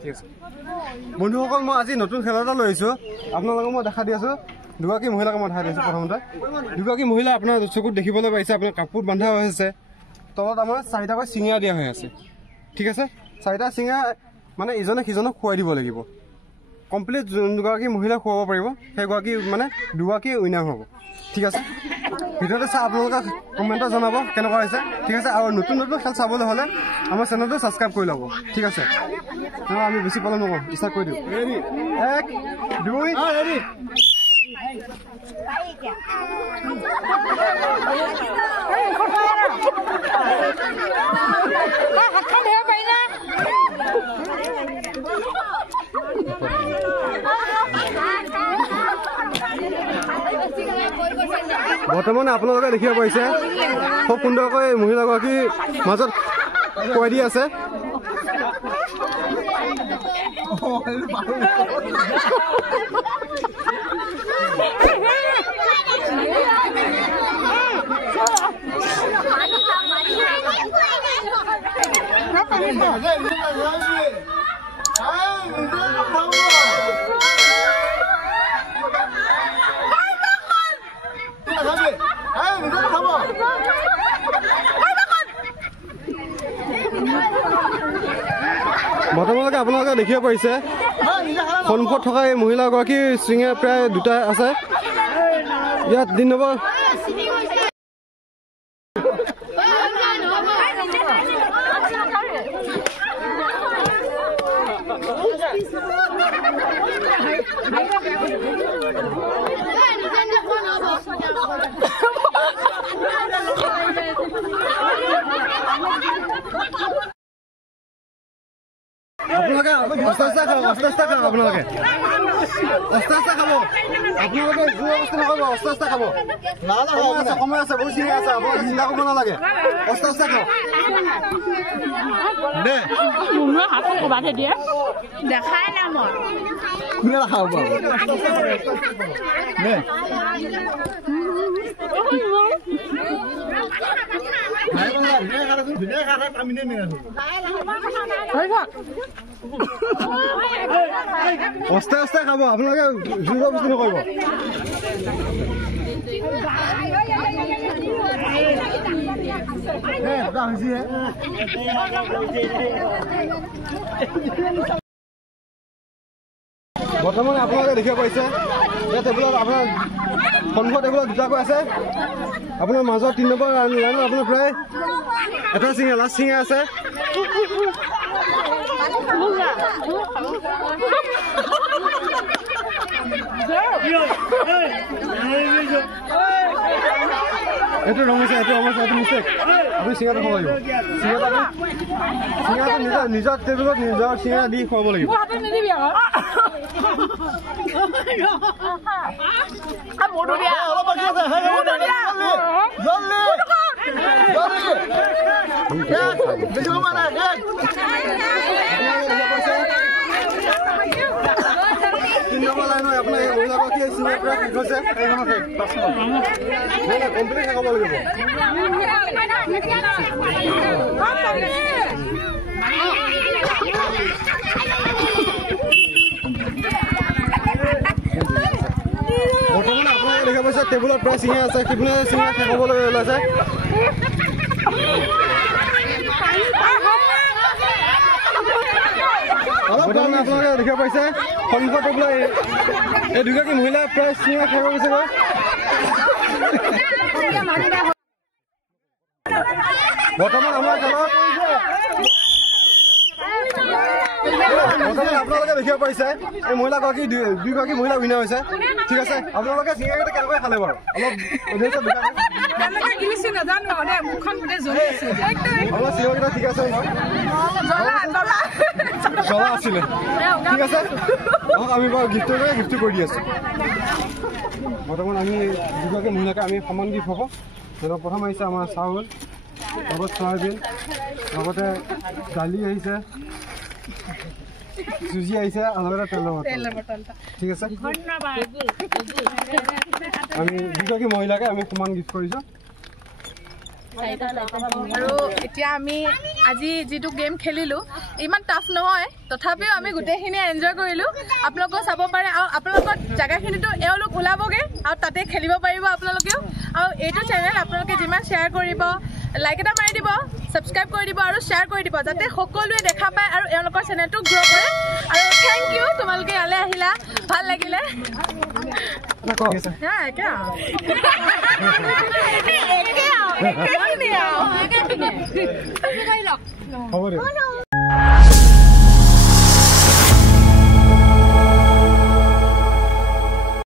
ঠিক আছে বন্ধুসকল মই আজি নতুন খেল এটা লৈ আহিছোঁ আপোনালোকক মই দেখা দি আছোঁ দুগৰাকী মহিলাক মই দেখা দি আছোঁ প্ৰথমতে দুগৰাকী মহিলা আপোনাৰ চকুত দেখিবলৈ পাইছে আপোনাৰ কাপোৰ বান্ধা হৈ আছে তলত আমাৰ 4টাকৈ চিঙৰা দিয়া হৈ আছে ঠিক আছে 4টা চিঙৰা মানে ইজনে সিজনক খুৱাই দিব লাগিব কমপ্লিট দুগৰাকী মহিলা খুৱাব পাৰিব সেইগৰাকী মানে দুগৰাকী উইনাৰ হ'ব ঠিক আছে ভিডিঅ'টো চাই আপোনালোকে কমেণ্টত জনাব কেনেকুৱা হৈছে ঠিক আছে আৰু নতুন নতুন খেল চাবলৈ হ'লে আমাৰ চেনেলটো ছাবস্ক্ৰাইব কৰি ল'ব ঠিক আছে আমি বেছি পলম নকৰোঁ ষ্টাৰ্ট কৰি দিওঁ ৰেডি 1 2 ৰেডি বৰ্তমানে আপোনালোকে দেখিব পাৰিছে খুব সুন্দৰকৈ মহিলাগৰাকীৰ মাজত খুৱাই দি আছে বৰ্তমানলৈকে আপোনালোকে দেখিব পাৰিছে সন্মুখত থকা এই মহিলাগৰাকীৰ চিঙৰা প্ৰায় 2টা আছে ইয়াত 3 নম্বৰ আপোনালোকে অস্তা খাব আপোনালোকে অস্তা খাব আপোনালোকে জোৰ অৱস্থা নকৰিব অস্তা খাব সময় আছে বহুত চিনি আছে আপোনালোকে চিন্তা কৰিব নালাগে অস্তা খাব দে হাতত কবাতে দিয়ে দেখাই না মই কোনে খাব দে অস্তা খাব আপোনালোকে জোৰ বস্তু নকৰিব বৰ্তমান আপোনালোকে দেখিব পাৰিছে এই টেবুলত আপোনাৰ সন্মুখত টেবুলত 2টাকৈ আছে আপোনাৰ মাজত 3 নম্বৰ লাইনত আপোনাৰ প্ৰায় এটা চিঙৰা লাষ্ট চিঙৰা আছে এইটো ৰং হৈছে এইটো মিষ্টেক আপুনি চিঙৰাটো খাব লাগিব চিঙৰাটো নিজৰ টেবুলত নিজৰ চিঙৰা দি খুৱাব লাগিব আপোনাৰ মহিলাগৰাকী চিঙৰা পৰা শেষ হৈছে কমপ্লিট খাব লাগিব বৰ্তমানে আপোনালোকে দেখা পাইছে টেবুলত প্ৰায় চিঙৰা আছে সিপিনে চিঙৰা খাবলৈ ওলাইছে বৰ্তমানে আপোনালোকে দেখিব পাইছে সন্মুখত টেবুলত এই দুগৰাকী মহিলা প্ৰায় চিঙৰা খাব গৈছে বৰ্তমান আমাৰ খেলত আপোনালোকে দেখিব পাৰিছে এই মহিলাগৰাকী দুগৰাকী মহিলা উইনাৰ হৈছে ঠিক আছে আপোনালোকে চিঙৰাকেইটা কেনেকৈ খালে বাৰু অলপ চিঙৰাকেইটা ঠিক আছে জ্বলা আছিলে ঠিক আছে আমি বাৰু গিফ্ট কৰি দি আছোঁ বৰ্তমান আমি দুগৰাকী মহিলাকে আমি সমান গিফ্ট হ'ব প্ৰথম আহিছে আমাৰ চাউল লগত চয়াবিন লগতে দালি আহিছে চুজি আহিছে আলুৰে তেলৰ বটল ঠিক আছে আমি দুগৰাকী মহিলাকে আমি সমান গিফ্ট কৰিছোঁ আৰু এতিয়া আমি আজি যেটো গেম খেলিলো ইমান টাফ নহয় তথাপিও আমি গোটেইখিনি এনজয় কৰিলো আপোনালোকে চাব পাৰে আৰু আপোনালোকৰ জায়গাখিনিতো এওঁলোক ওলাবগে আৰু তাতে খেলিব পাৰিব আপোনালোকেও আৰু এইটো চেনেল আপোনালোকে যিমান শ্বেয়াৰ কৰিব লাইক এটা মাৰি দিব সাবস্ক্ৰাইব কৰি দিব আৰু শ্বেয়াৰ কৰি দিব যাতে সকলোৱে দেখা পায় আৰু এওঁলোকৰ চেনেলটো গ্ৰ' কৰে আৰু থেংক ইউ তোমালোকে ইয়ালৈ আহিলা ভাল লাগিলে হ'ব দিয়ক